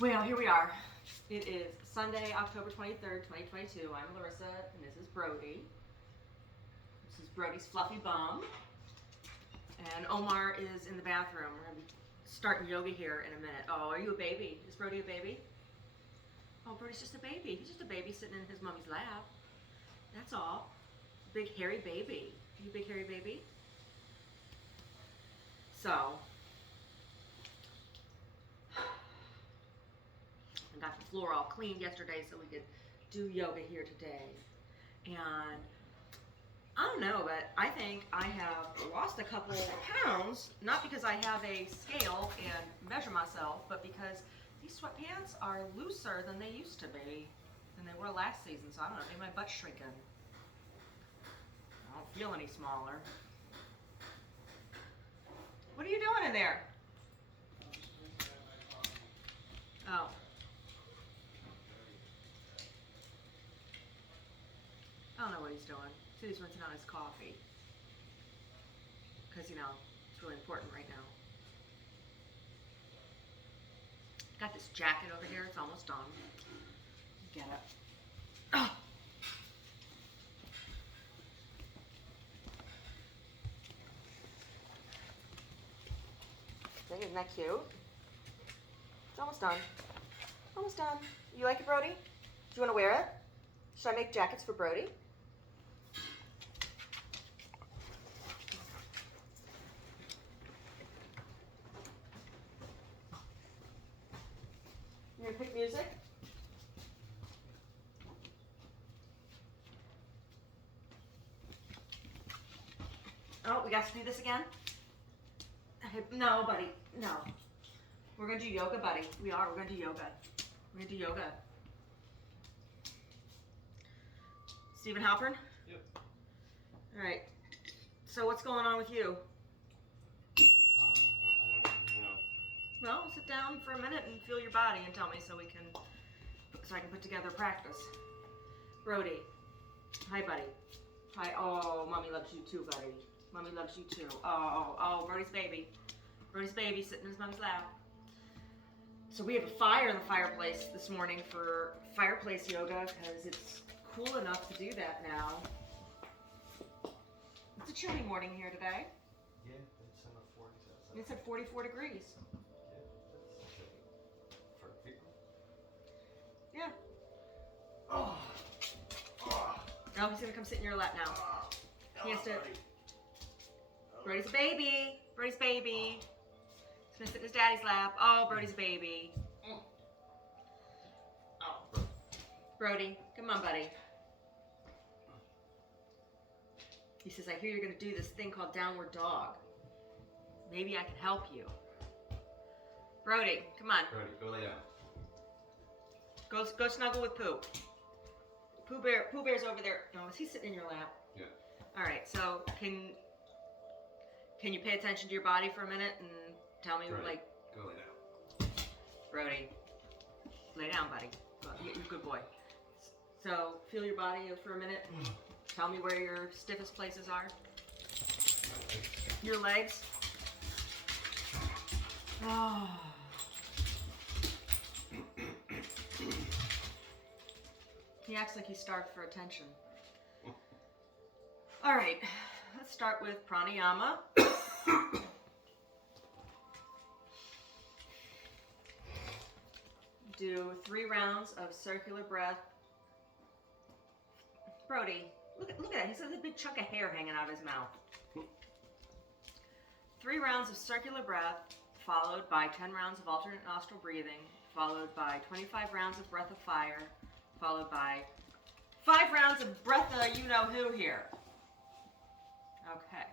Well, here we are. It is Sunday, October 23rd, 2022. I'm Larissa, and this is Brody. This is Brody's fluffy bum. And Omar is in the bathroom. We're going to be starting yoga here in a minute. Oh, are you a baby? Is Brody a baby? Oh, Brody's just a baby. He's just a baby sitting in his mommy's lap. That's all. Big hairy baby. You big hairy baby? So, I got the floor all cleaned yesterday so we could do yoga here today. And I don't know, but I think I have lost a couple pounds, not because I have a scale and measure myself, but because these sweatpants are looser than they used to be, than they were last season. So I don't know, maybe my butt's shrinking. I don't feel any smaller. What are you doing in there? Oh. I don't know what he's doing. So he's rinsing out his coffee. Because, it's really important right now. Got this jacket over here. It's almost done. Get it. Oh. Isn't that cute? It's almost done. Almost done. You like it, Brody? Do you want to wear it? Should I make jackets for Brody? You gonna pick music? Oh, we got to do this again? No, buddy, no. We're gonna do yoga, buddy. We're gonna do yoga. We're gonna do yoga. Stephen Halpern? Yep. All right. So what's going on with you? I don't know. Well, sit down for a minute and feel your body and tell me so I can put together practice. Brody. Hi, buddy. Hi. Oh, mommy loves you too, buddy. Mommy loves you too. Oh, Brody's baby. Brody's baby sitting in his mom's lap. So we have a fire in the fireplace this morning for fireplace yoga because it's cool enough to do that now. It's a chilly morning here today. Yeah, it's in the 40s outside. It's at 44 degrees. Yeah, that's for people. Yeah. Oh, He's gonna come sit in your lap now. He has to. Buddy. Brody's a baby. Brody's baby. He's gonna sit in his daddy's lap. Oh, Brody's a baby. Oh, Brody, come on, buddy. He says, I hear you're gonna do this thing called downward dog. Maybe I can help you. Brody, come on. Brody, go lay down. Go snuggle with Pooh. Pooh Bear's over there. No, is he sitting in your lap? Yeah. All right, so can you pay attention to your body for a minute and tell me, Brody, like... go lay down. Brody, lay down, buddy. You're a good boy. So, feel your body for a minute. Tell me where your stiffest places are. Your legs. Oh. He acts like he's starved for attention. All right, let's start with pranayama. Do 3 rounds of circular breath. Brody, look at that. He has a big chunk of hair hanging out of his mouth. 3 rounds of circular breath, followed by 10 rounds of alternate nostril breathing, followed by 25 rounds of breath of fire, followed by 5 rounds of breath of you-know-who here. Okay.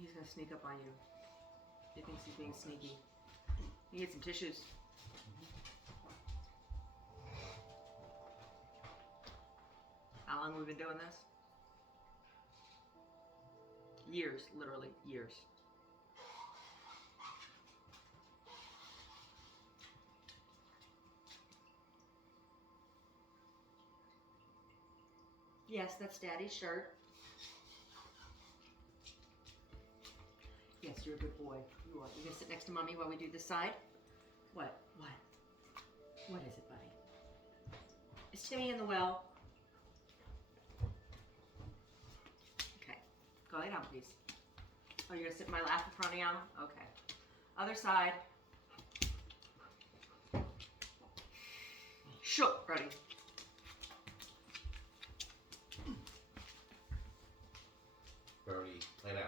He's gonna sneak up on you. He thinks he's being sneaky. You need some tissues. How long have we been doing this? Years, literally years. Yes, that's Daddy's shirt. Yes, you're a good boy. You are. You gonna sit next to Mommy while we do this side? What? What? What is it, buddy? Is Timmy in the well? Okay. Go lay down, please. Oh, you're gonna sit in my lap in front of you? Okay. Other side. Shook, Brody. Brody, lay down.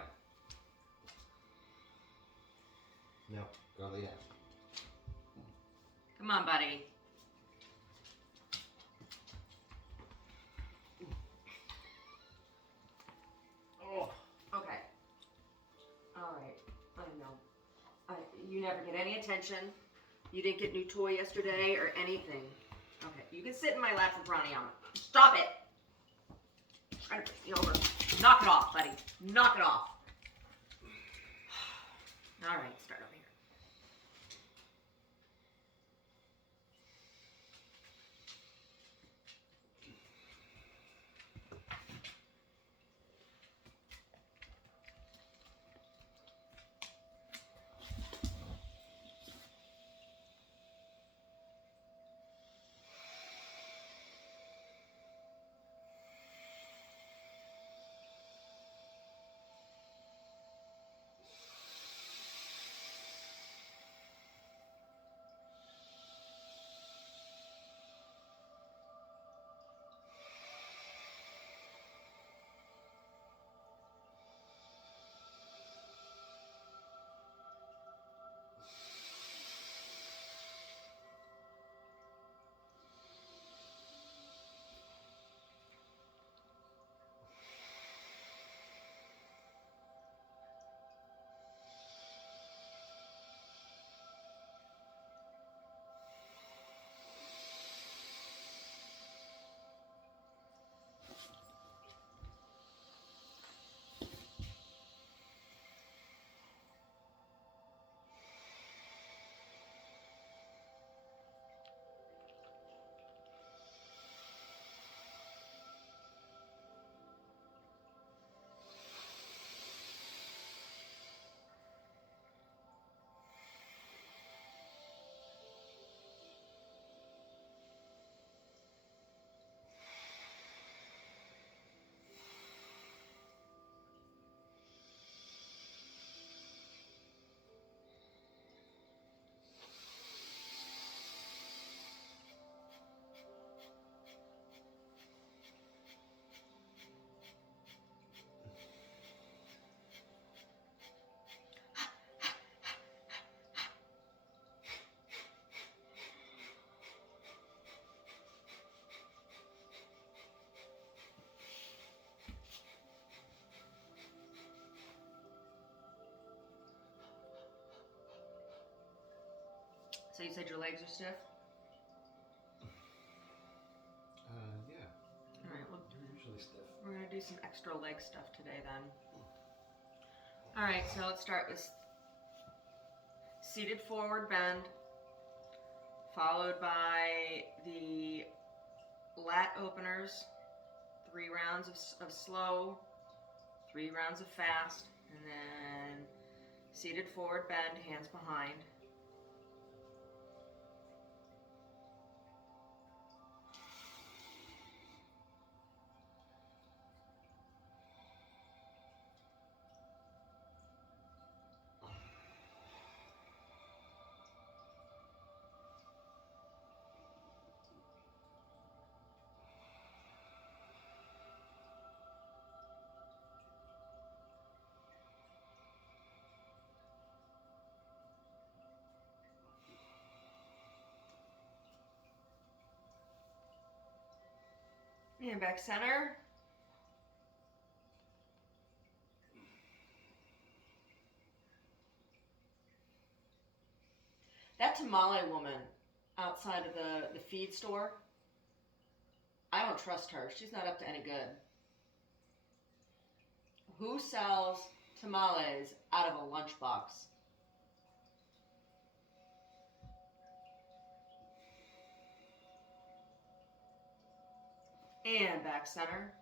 No, go lay down. Come on, buddy. Oh. Okay. All right. I know. You never get any attention. You didn't get new toy yesterday or anything. Okay. You can sit in my lap in front of you. Stop it. Trying to push me over. Knock it off, buddy. Knock it off. All right. Start over here. So you said your legs are stiff? Yeah. All right, well, You're usually stiff. we're going to do some extra leg stuff today then. All right, so let's start with seated forward bend, followed by the lat openers, 3 rounds of slow, 3 rounds of fast, and then seated forward bend, hands behind. And back center. tamale woman outside of the feed store, I don't trust her. She's not up to any good. Who sells tamales out of a lunchbox? And back center.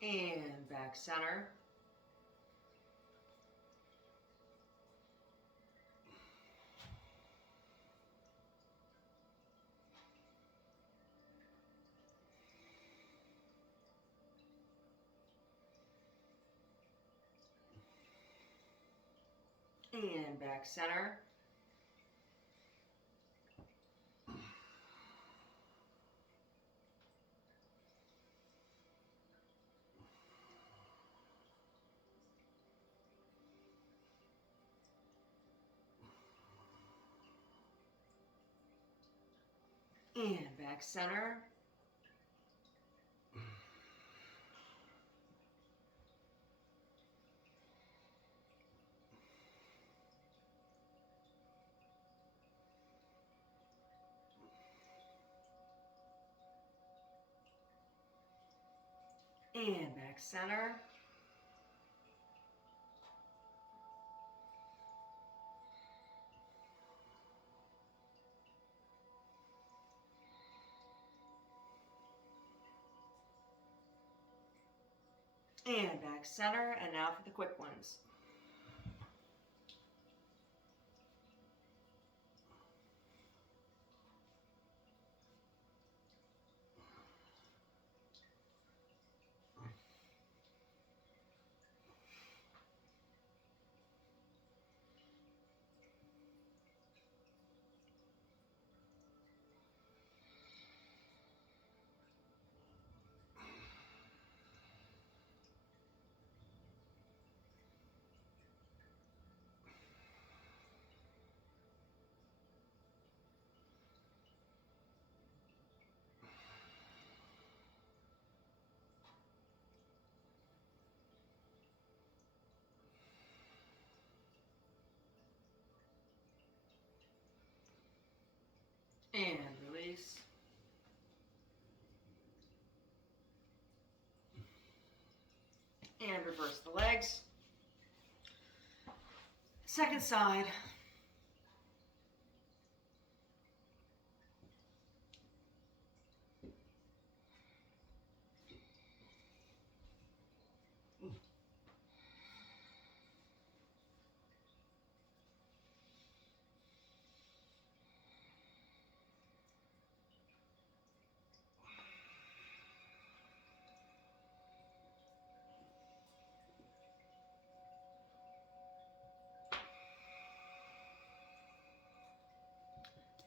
And back center. And back center. And back center. And back center. And back center. And now for the quick ones. And release. And reverse the legs. Second side.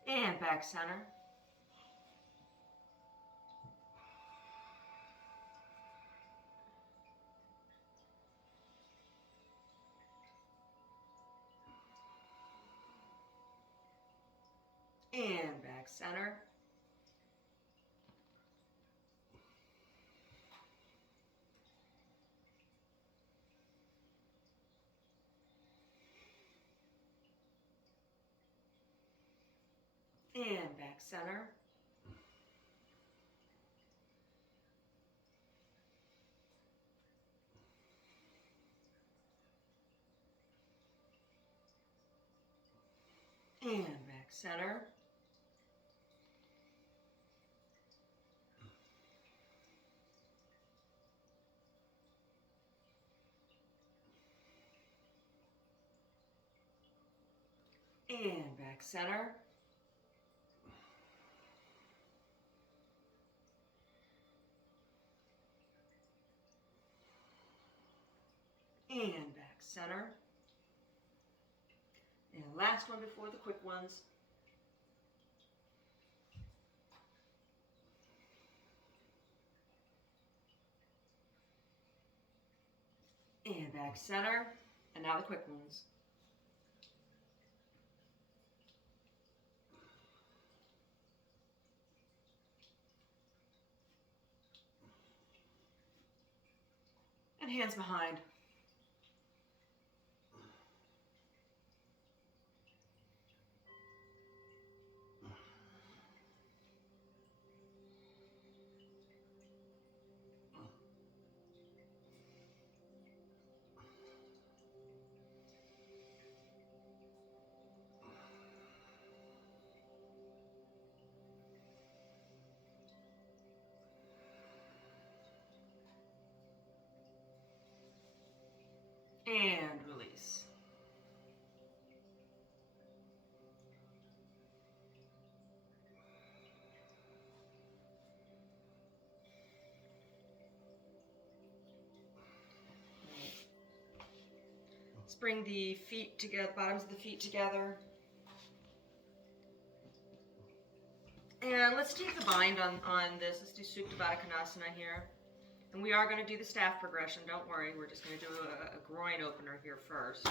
And back center. And back center. And back center. And back center. And back center. And back center. And last one before the quick ones. And back center. And now the quick ones. And hands behind. And release. Let's bring the feet together, bottoms of the feet together. And let's take the bind on this. Let's do Supta Baddha Konasana here. And we are going to do the staff progression. Don't worry. We're just going to do a groin opener here first.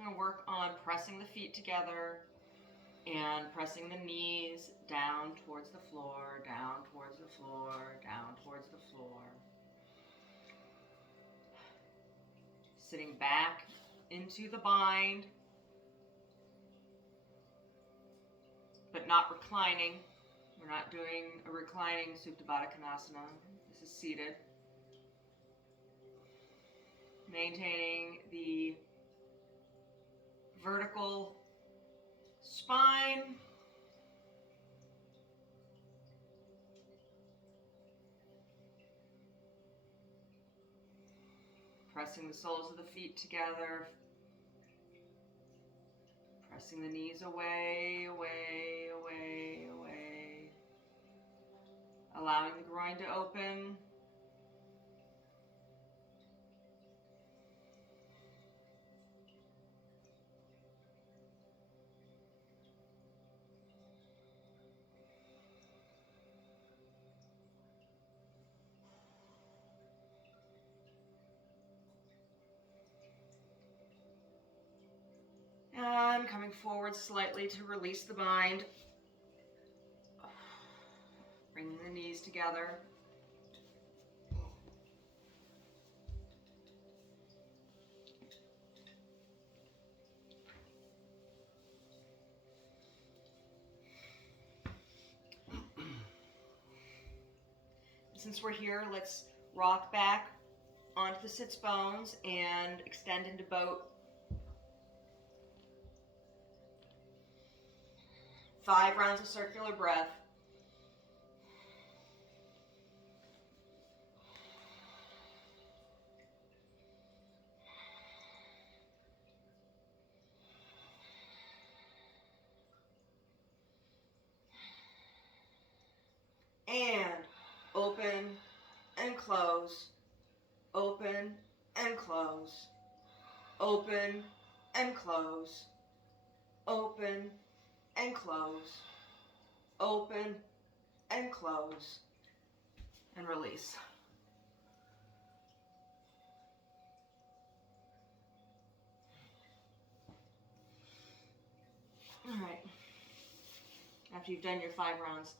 I'm going to work on pressing the feet together and pressing the knees down towards the floor, down towards the floor, down towards the floor. Sitting back into the bind, but not reclining. We're not doing a reclining Supta Baddha Konasana. This is seated. Maintaining the vertical spine. Pressing the soles of the feet together. Pressing the knees away, away, away, away. Allowing the groin to open. And coming forward slightly to release the bind. Bringing the knees together. Since we're here, let's rock back onto the sits bones and extend into boat. 5 rounds of circular breath. And open and close, open and close, open and close, open and close, open and close, and release. All right. After you've done your 5 rounds,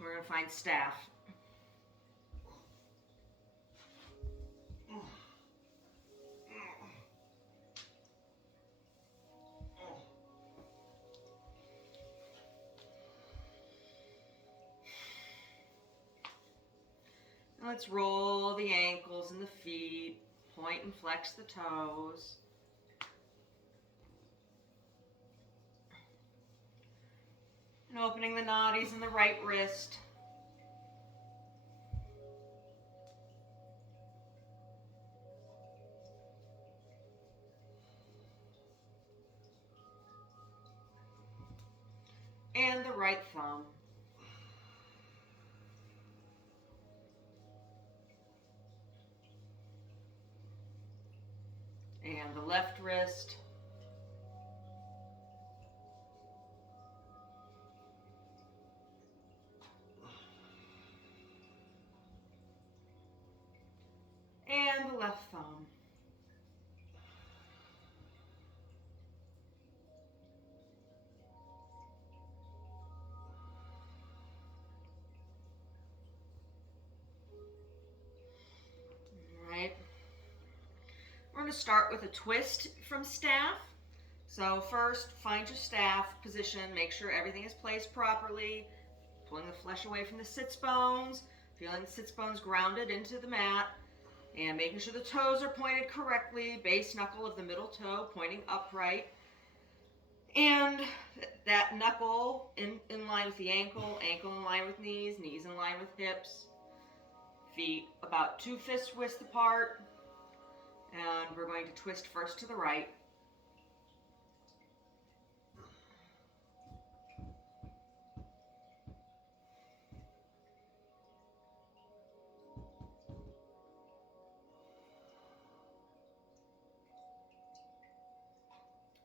we're going to find staff. Let's roll the ankles and the feet, point and flex the toes. And opening the nadis in the right wrist. And the right thumb. And the left wrist. And the left thumb. Alright. We're going to start with a twist from staff. So first, find your staff position, make sure everything is placed properly, pulling the flesh away from the sits bones, feeling the sits bones grounded into the mat, and making sure the toes are pointed correctly, base knuckle of the middle toe pointing upright, and that knuckle in line with the ankle, ankle in line with knees, knees in line with hips, feet about 2 fist widths apart, and we're going to twist first to the right.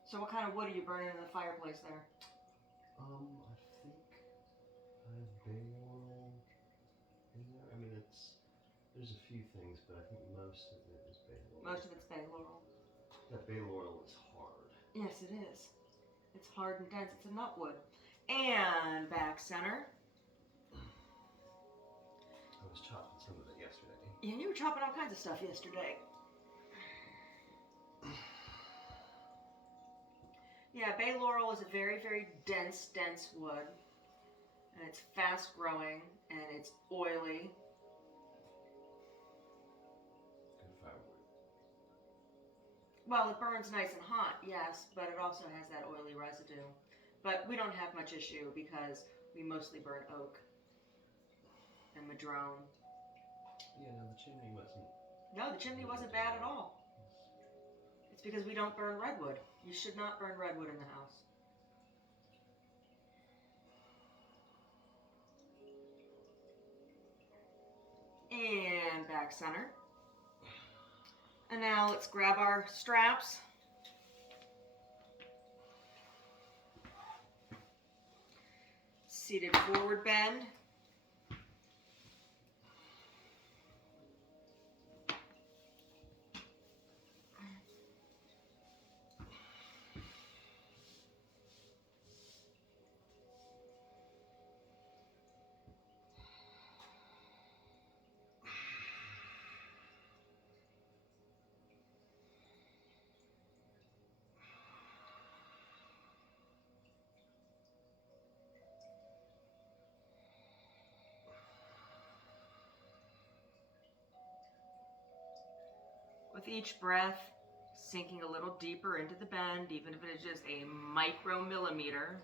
So what kind of wood are you burning in the fireplace there? I think I have bay laurel in there. I mean, there's a few things, but I think most of it is bay laurel. Most of it's bay laurel. That bay laurel is hard. Yes, it is. It's hard and dense. It's a nutwood. And back center. I was chopping some of it yesterday. Yeah, you were chopping all kinds of stuff yesterday. Yeah, bay laurel is a very, very dense wood. And it's fast growing and it's oily. Good firewood. Well, it burns nice and hot, yes, but it also has that oily residue. But we don't have much issue because we mostly burn oak and madrone. Yeah, no, the chimney wasn't. No, the chimney wasn't bad at all. It's because we don't burn redwood. You should not burn redwood in the house. And back center. And now let's grab our straps. Seated forward bend. With each breath, sinking a little deeper into the bend, even if it is just a micromillimeter.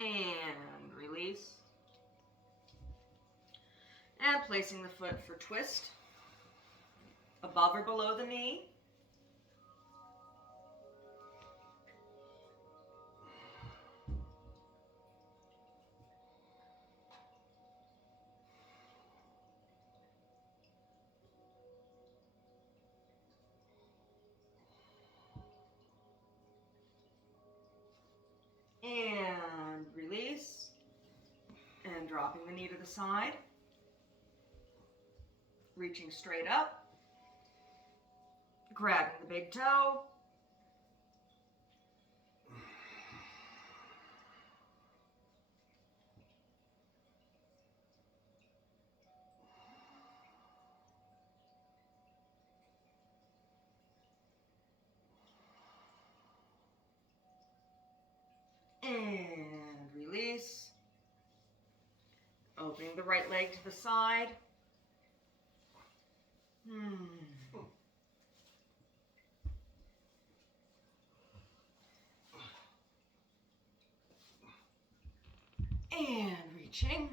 And release. And placing the foot for twist, above or below the knee. And release. And dropping the knee to the side. Reaching straight up. Grabbing the big toe. Opening the right leg to the side. And reaching.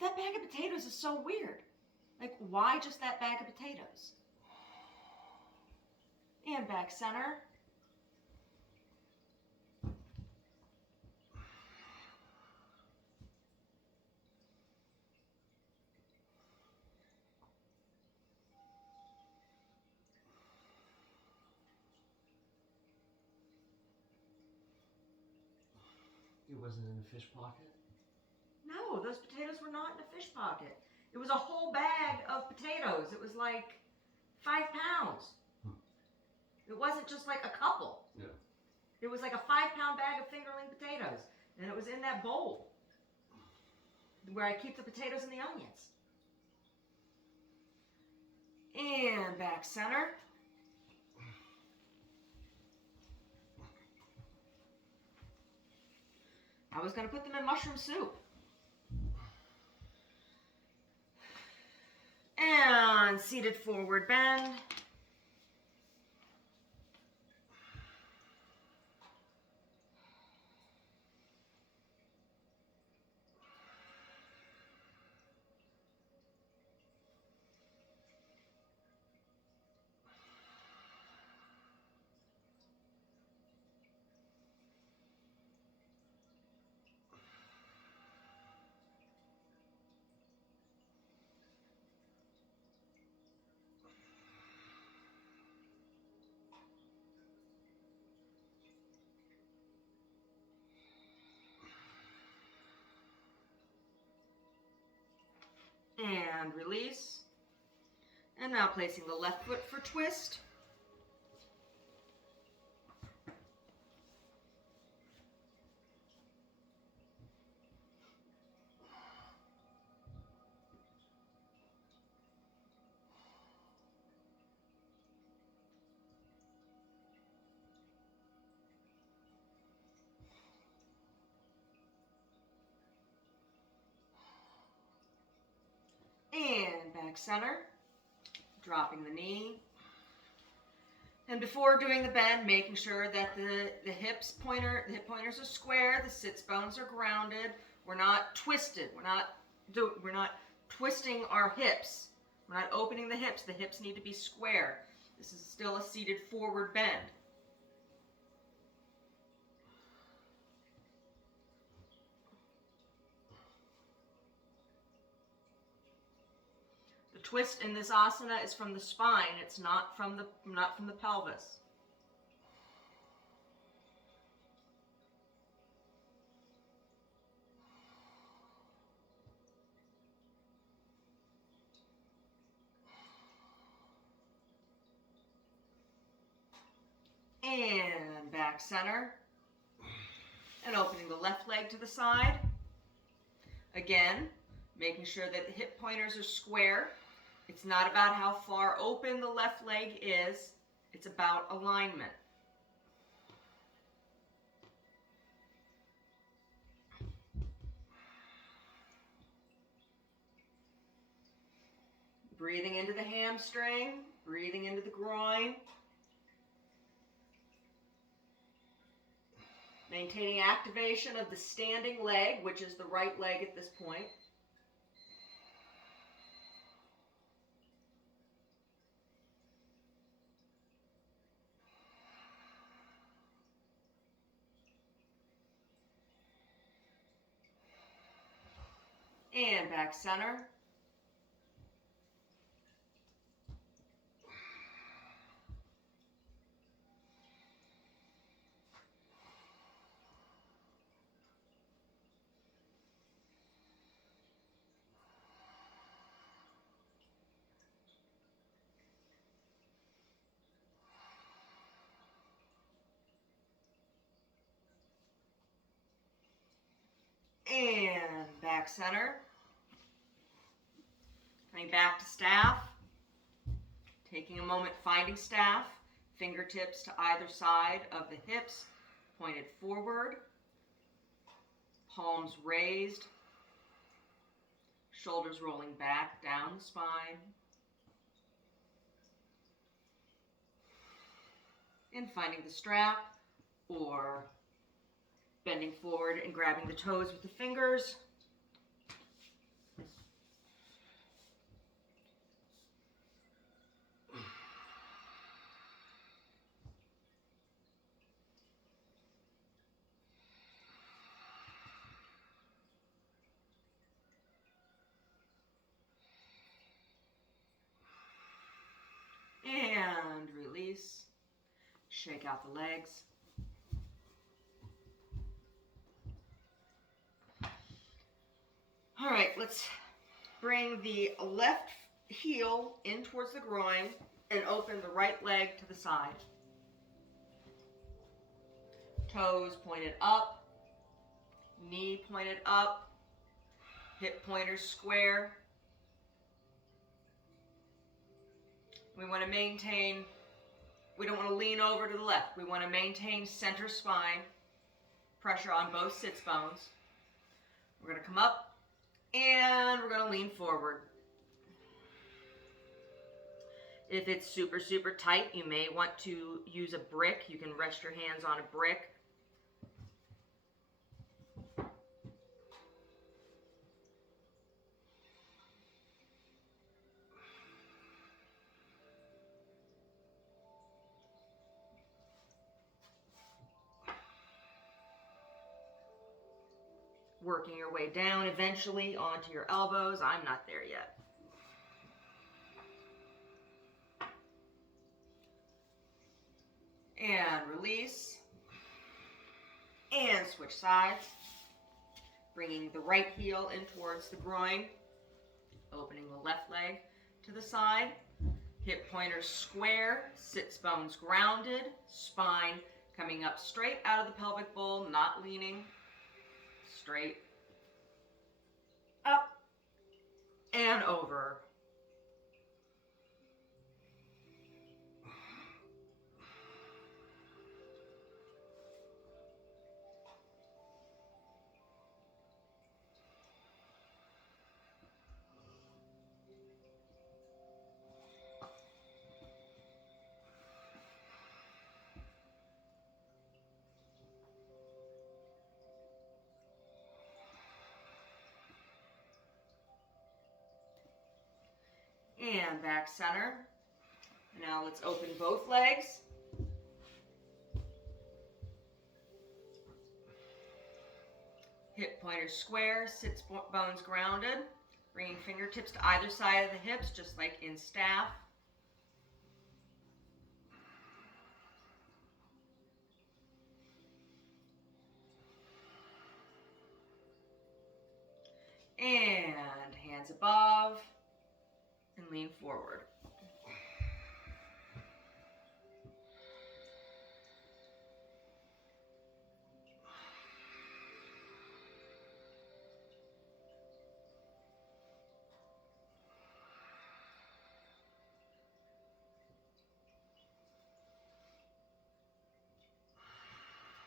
That bag of potatoes is so weird. Like, why just that bag of potatoes? And back center. It wasn't in a fish pocket? No, those potatoes were not in a fish pocket. It was a whole bag of potatoes. It was like 5 pounds. It wasn't just like a couple. Yeah. It was like a 5-pound bag of fingerling potatoes. And it was in that bowl where I keep the potatoes and the onions. And back center. I was going to put them in mushroom soup. And seated forward bend. And release. And now placing the left foot for twist. And back center. Dropping the knee. And before doing the bend, making sure that the hip pointers are square, the sits bones are grounded. We're not twisted. We're not twisting our hips. We're not opening the hips. The hips need to be square. This is still a seated forward bend. The twist in this asana is from the spine. It's not from the pelvis. And back center. And opening the left leg to the side. Again, making sure that the hip pointers are square. It's not about how far open the left leg is. It's about alignment. Breathing into the hamstring, breathing into the groin. Maintaining activation of the standing leg, which is the right leg at this point. And back center. And back center. Coming back to staff. Taking a moment, finding staff. Fingertips to either side of the hips, pointed forward. Palms raised. Shoulders rolling back, down the spine. And finding the strap, or bending forward and grabbing the toes with the fingers. And release. Shake out the legs. All right, let's bring the left heel in towards the groin and open the right leg to the side. Toes pointed up, knee pointed up, hip pointers square. We want to maintain, we don't want to lean over to the left. We want to maintain center spine, pressure on both sits bones. We're going to come up and we're going to lean forward. If it's super, super tight, you may want to use a brick. You can rest your hands on a brick. Working your way down eventually onto your elbows. I'm not there yet. And release. And switch sides. Bringing the right heel in towards the groin. Opening the left leg to the side. Hip pointers square. Sits bones grounded. Spine coming up straight out of the pelvic bowl, not leaning. Straight. Up. And over. And back center. Now let's open both legs. Hip pointers square, sits bones grounded. Bringing fingertips to either side of the hips, just like in staff. And hands above. And lean forward.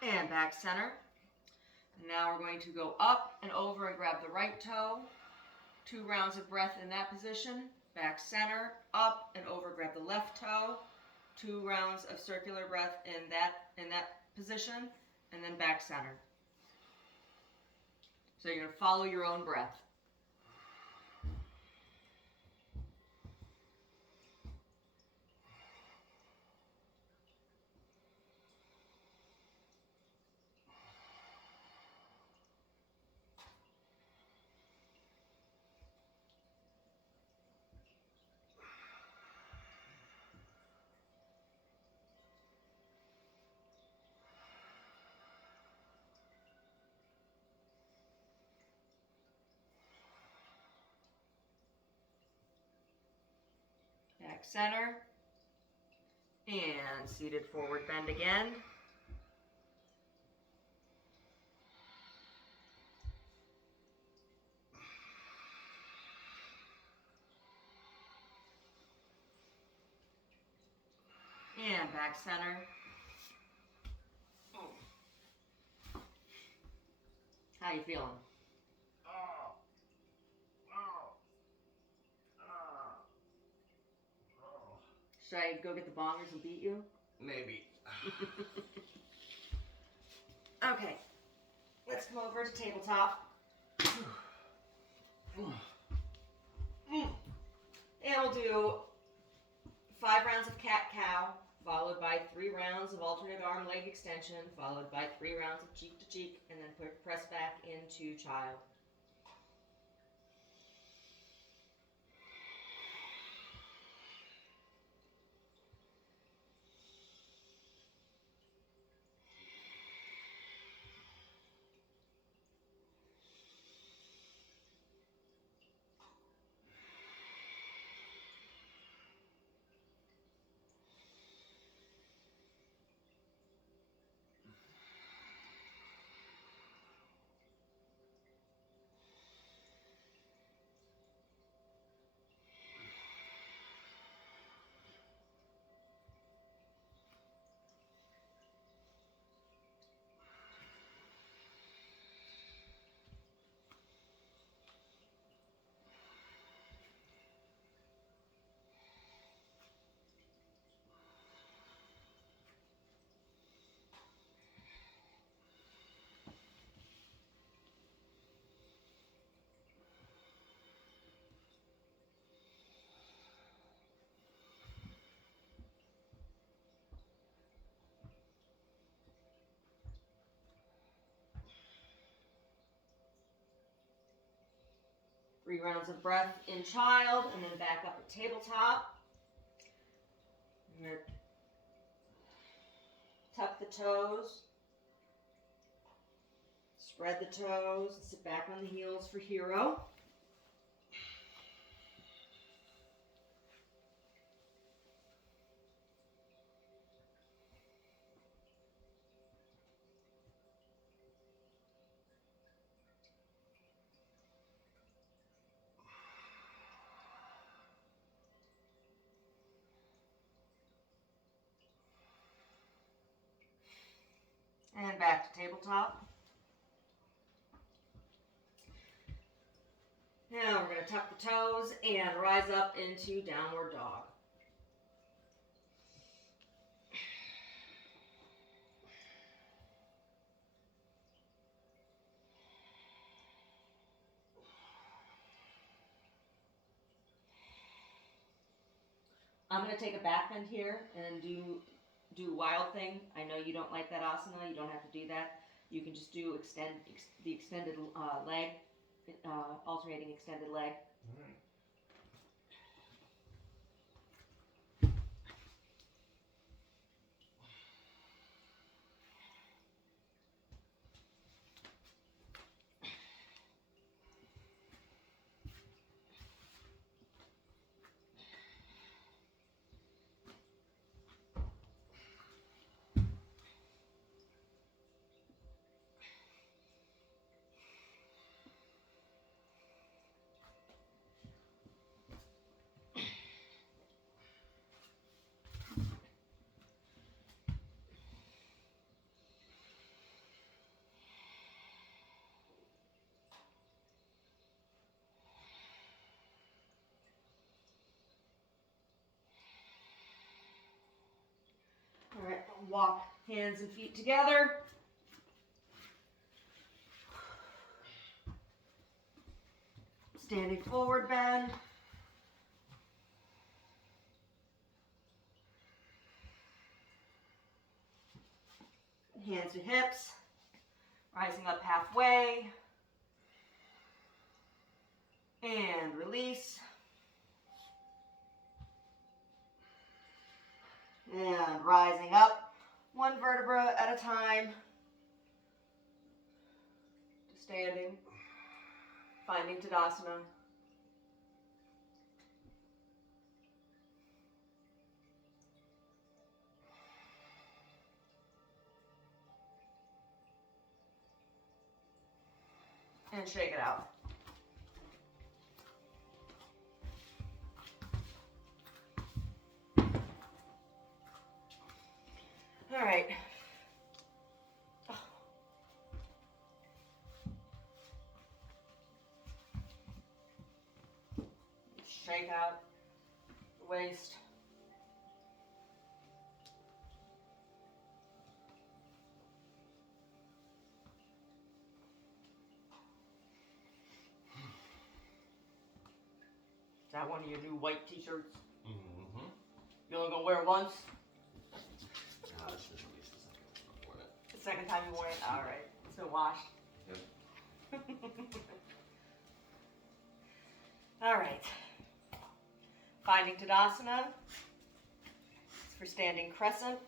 And back center. And now we're going to go up and over and grab the right toe. 2 rounds of breath in that position. Back center, up and over, grab the left toe. 2 rounds of circular breath in that position, and then back center. So you're going to follow your own breath. Back center. And seated forward bend again. And back center. How you feeling? Should I go get the bongers and beat you? Maybe. Okay. Let's come over to tabletop. And we'll do 5 rounds of cat-cow, followed by 3 rounds of alternate arm leg extension, followed by 3 rounds of cheek to cheek, and then press back into child. Three rounds of breath in child, and then back up at tabletop. You're going to tuck the toes, spread the toes, and sit back on the heels for hero. And back to tabletop. Now we're going to tuck the toes and rise up into downward dog. I'm going to take a back bend here and do wild thing. I know you don't like that asana. You don't have to do that. You can just do the extended leg, alternating extended leg. All right. All right, walk hands and feet together. Standing forward bend. Hands to hips. Rising up halfway. And release. And rising up, 1 vertebra at a time. To standing. Finding Tadasana. And shake it out. All right. Shake out the waist. Is that one of your new white t-shirts? Mm-hmm. You only gonna wear it once? No, this is at least the second time I've worn it. The second time you wore it? All right. It's been washed. Yep. All right. Finding Tadasana. It's for standing crescent.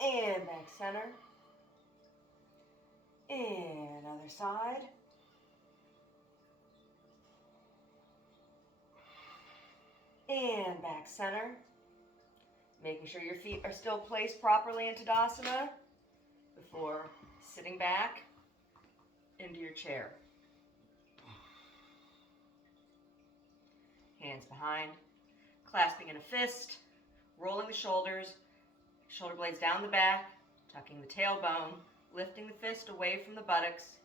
And back center. And other side. And back center. Making sure your feet are still placed properly in Tadasana before sitting back into your chair. Hands behind, clasping in a fist, rolling the shoulders, shoulder blades down the back, tucking the tailbone, lifting the fist away from the buttocks.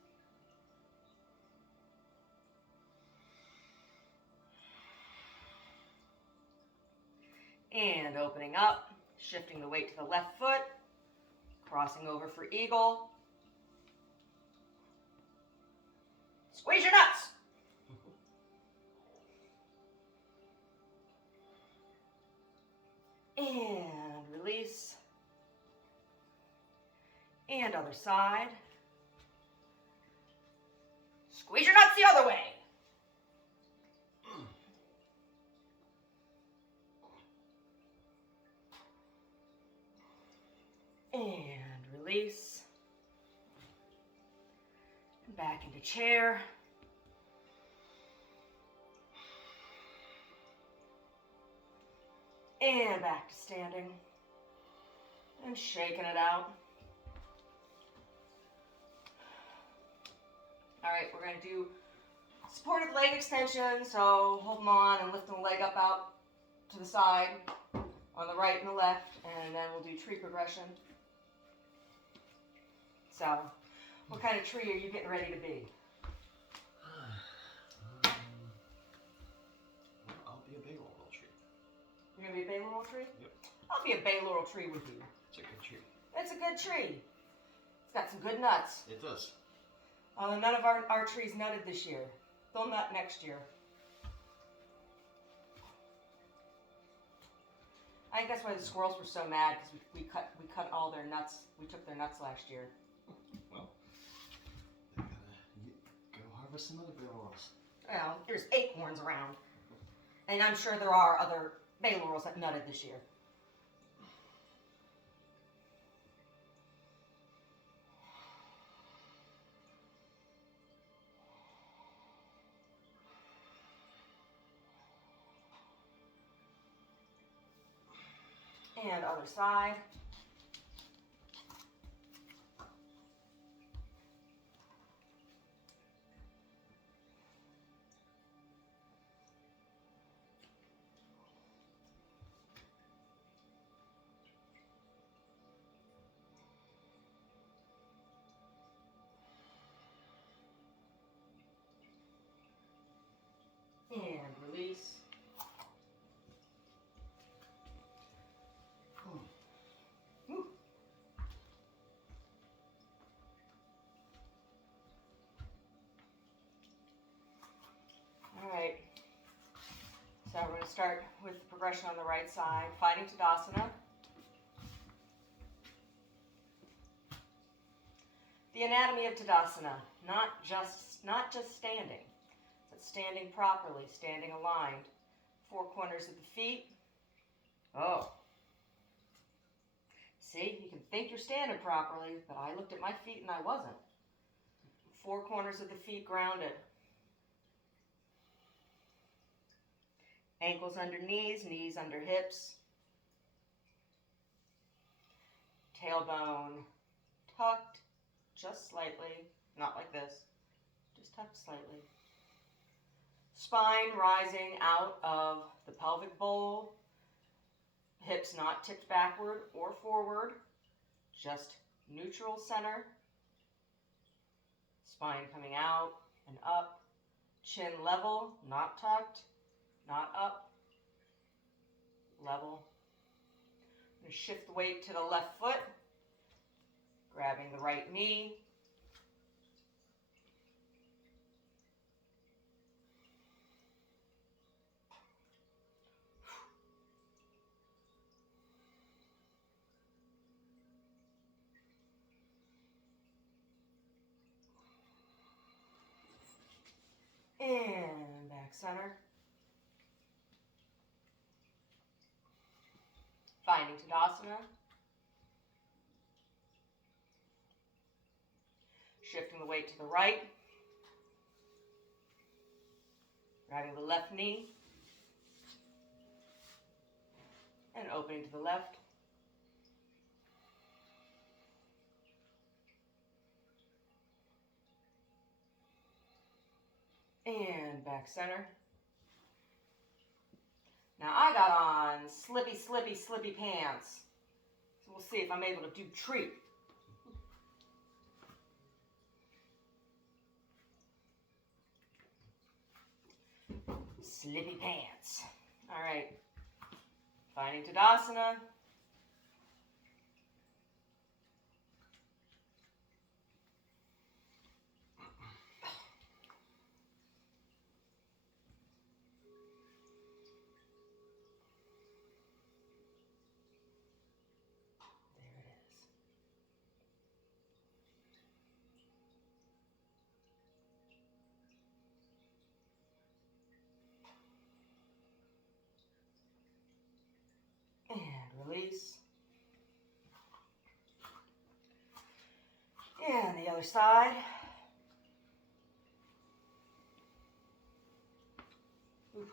And opening up, shifting the weight to the left foot, crossing over for eagle. Squeeze your nuts. And release. And other side. Squeeze your nuts the other way. And release. And back into chair. And back to standing. And shaking it out. All right, we're going to do supported leg extension. So hold them on and lift the leg up out to the side on the right and the left. And then we'll do tree progression. So, what kind of tree are you getting ready to be? I'll be a bay laurel tree. You're going to be a bay laurel tree? Yep. I'll be a bay laurel tree with you. It's a good tree. It's a good tree. It's got some good nuts. It does. None of our trees nutted this year. They'll nut next year. I think that's why the squirrels were so mad, because we cut all their nuts. We took their nuts last year. Well, they gotta go harvest some other bay laurels. Well, there's acorns around. And I'm sure there are other bay laurels that nutted this year. And other side. And release. Woo. All right. So we're going to start with the progression on the right side, fighting Tadasana. The anatomy of Tadasana, not just standing, but standing properly, standing aligned. Four corners of the feet. Oh. See, you can think you're standing properly, but I looked at my feet and I wasn't. Four corners of the feet grounded. Ankles under knees, knees under hips. Tailbone tucked just slightly, not like this, just tucked slightly. Spine rising out of the pelvic bowl, hips not tipped backward or forward, just neutral center. Spine coming out and up, chin level, not tucked, not up, level. I'm going to shift the weight to the left foot, grabbing the right knee. And back center. Finding Tadasana. Shifting the weight to the right. Grabbing the left knee. And opening to the left. And back center. Now I got on slippy, slippy, slippy pants. So we'll see if I'm able to do tree. Slippy pants. All right. Finding Tadasana. And release. And the other side. Oof.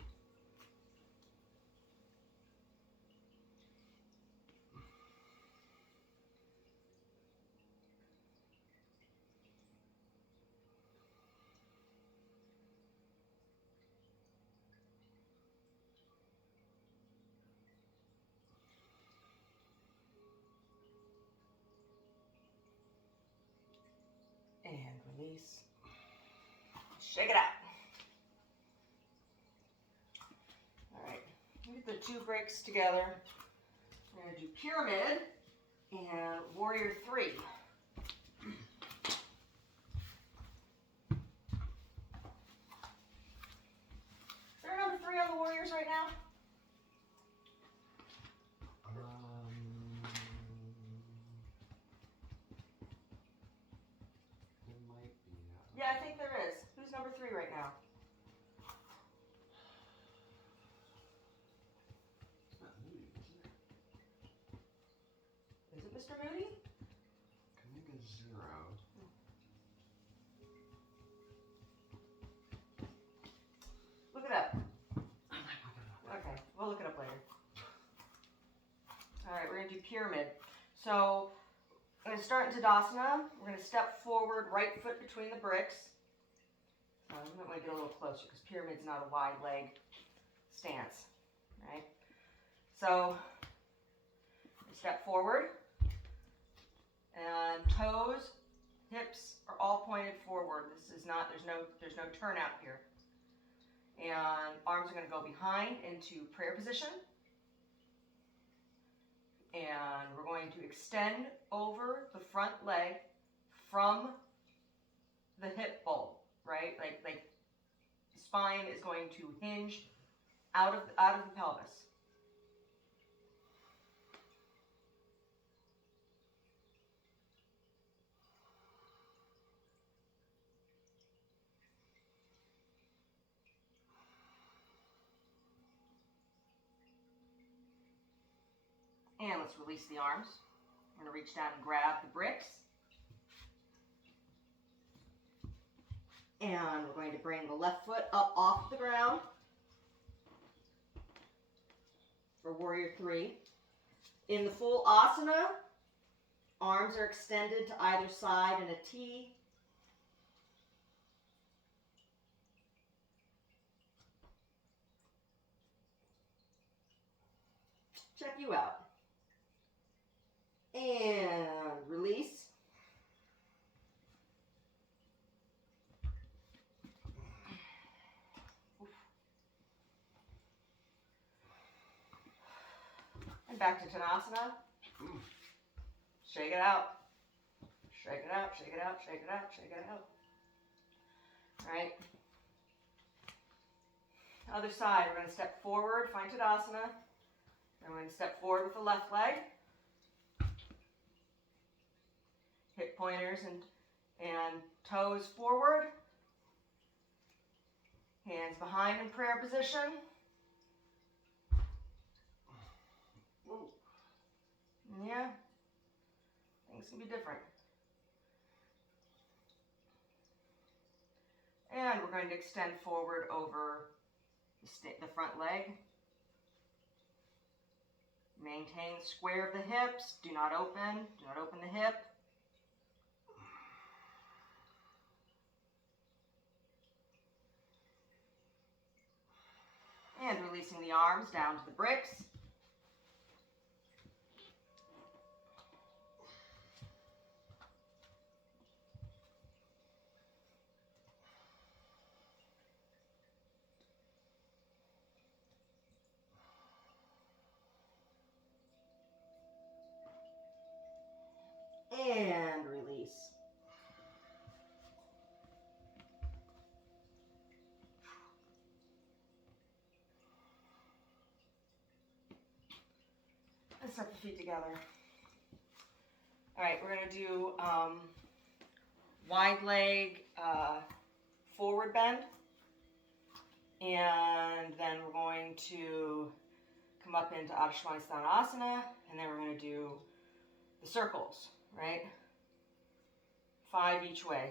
And release. Shake it out. All right, get the two breaks together. We're going to do pyramid and warrior three. Is there a number three on the warriors right now? There might be. Yeah, I think there is. Who's number three right now? It's not Moody, isn't it? Is it Mr. Moody? Kamiga's 0. Look it up. Okay, we'll look it up later. All right, we're going to do pyramid. So I'm going to start in Tadasana. We're going to step forward, right foot between the bricks. I'm going to get a little closer because pyramid's not a wide leg stance. Right? So step forward, and toes, hips are all pointed forward. This is not, there's no turnout here. And arms are going to go behind into prayer position. And we're going to extend over the front leg from the hip bowl, right? Like the spine is going to hinge out of the pelvis. And let's release the arms. We're going to reach down and grab the bricks. And we're going to bring the left foot up off the ground for warrior three. In the full asana, Arms are extended to either side in a T. Check you out. And release. And back to Tadasana. Shake it out. Shake it out, shake it out, shake it out, shake it out. All right. Other side, we're going to step forward, find Tadasana. And we're going to step forward with the left leg. Hip pointers and toes forward. Hands behind in prayer position. Yeah, things can be different. And we're going to extend forward over the front leg. Maintain the square of the hips. Do not open the hip. And releasing the arms down to the bricks. And release. Let's step the feet together. All right, we're going to do wide leg forward bend. And then we're going to come up into Adho Svanasthana, and then we're going to do the circles, right? 5 each way,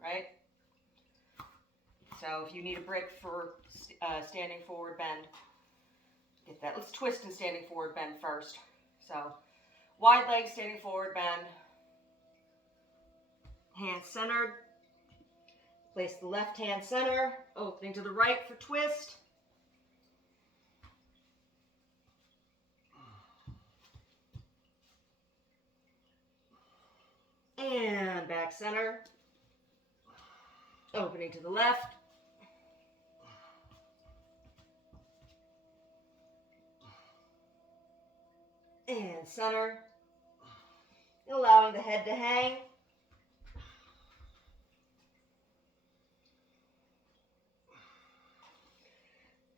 right? So if you need a brick for standing forward bend, get that. Let's twist and standing forward bend first. So wide leg, standing forward bend, hands centered. Place the left hand center, opening to the right for twist. And back center, opening to the left. And center, allowing the head to hang.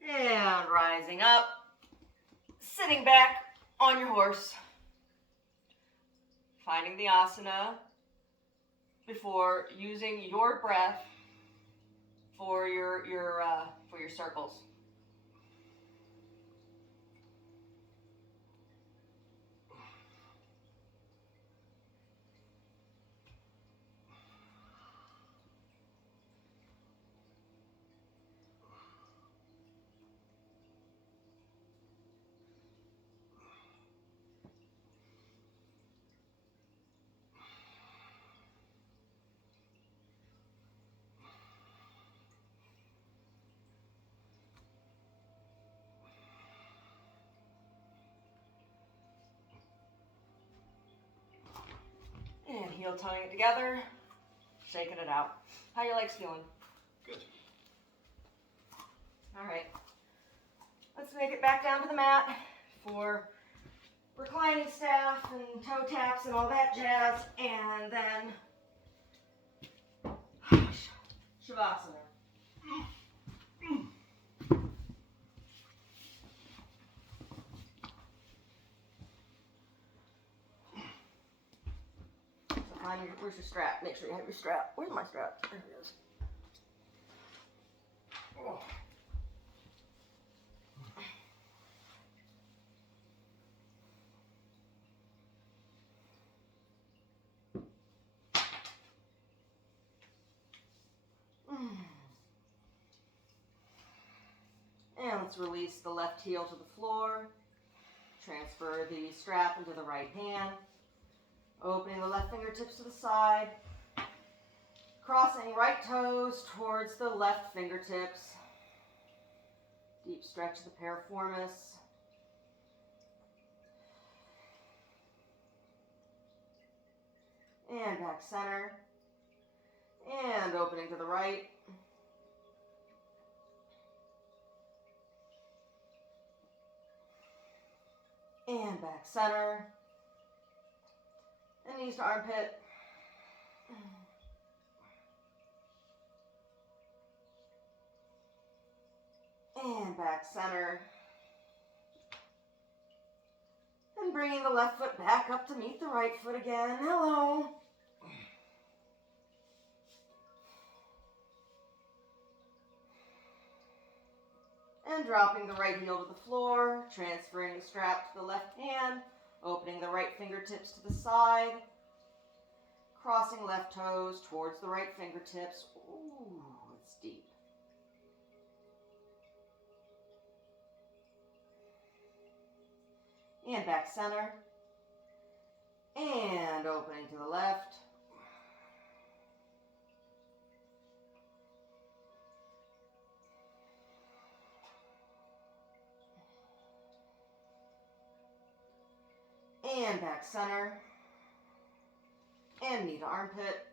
And rising up, sitting back on your horse, finding the asana before using your breath for your circles. And heel toeing it together, shaking it out. How are your legs feeling? Good. All right. Let's make it back down to the mat for reclining staff and toe taps and all that jazz. And then Shavasana. Where's your strap? Make sure you have your strap. Where's my strap? There it is. Oh. And let's release the left heel to the floor. Transfer the strap into the right hand, opening the left fingertips to the side, crossing right toes towards the left fingertips. Deep stretch of the piriformis. And back center. And opening to the right. And back center. And knees to armpit. And back center. And bringing the left foot back up to meet the right foot again. Hello. And dropping the right heel to the floor, transferring the strap to the left hand, opening the right fingertips to the side, crossing left toes towards the right fingertips. Ooh, it's deep. And back center. And opening to the left. And back center. And knee to armpit.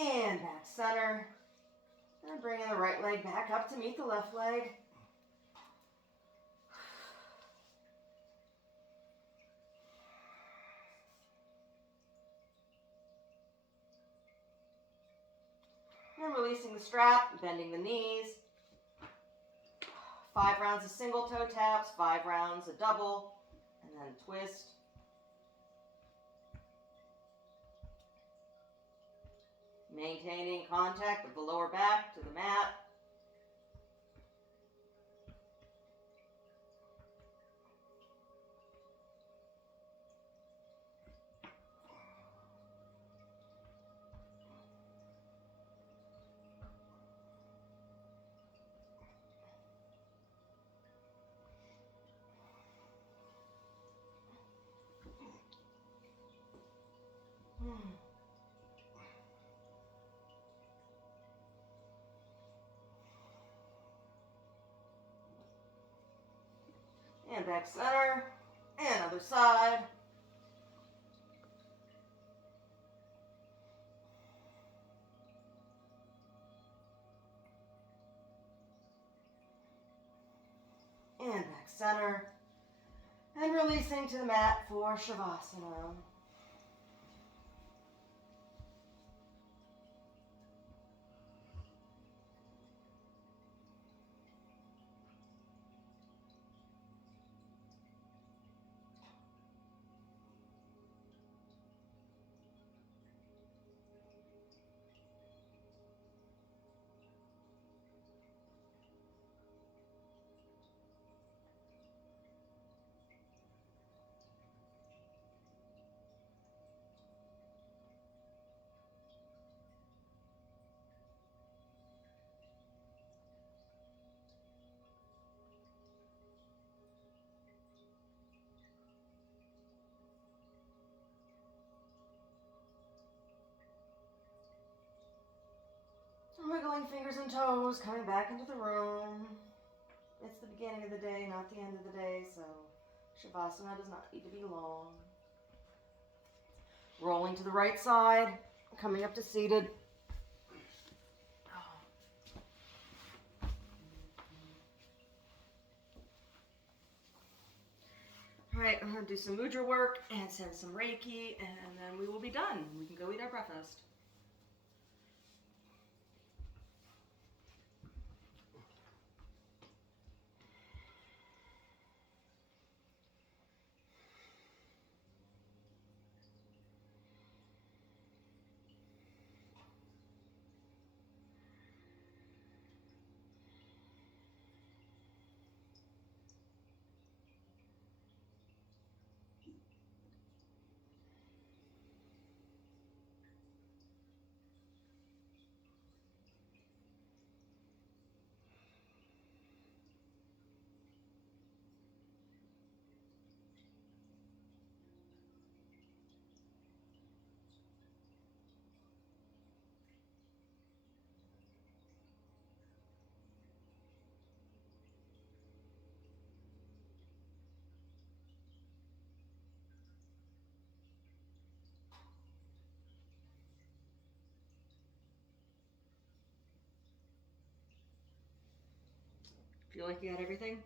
And back center. And bringing the right leg back up to meet the left leg. And releasing the strap, bending the knees. 5 rounds of single toe taps, 5 rounds of double, and then twist. Maintaining contact of the lower back to the mat. And back center, and other side. And back center. And releasing to the mat for Shavasana. Wiggling fingers and toes, coming back into the room. It's the beginning of the day, not the end of the day, so Shavasana does not need to be long. Rolling to the right side, coming up to seated. All right, I'm going to do some mudra work and send some Reiki, and then we will be done. We can go eat our breakfast. Feel like you had everything?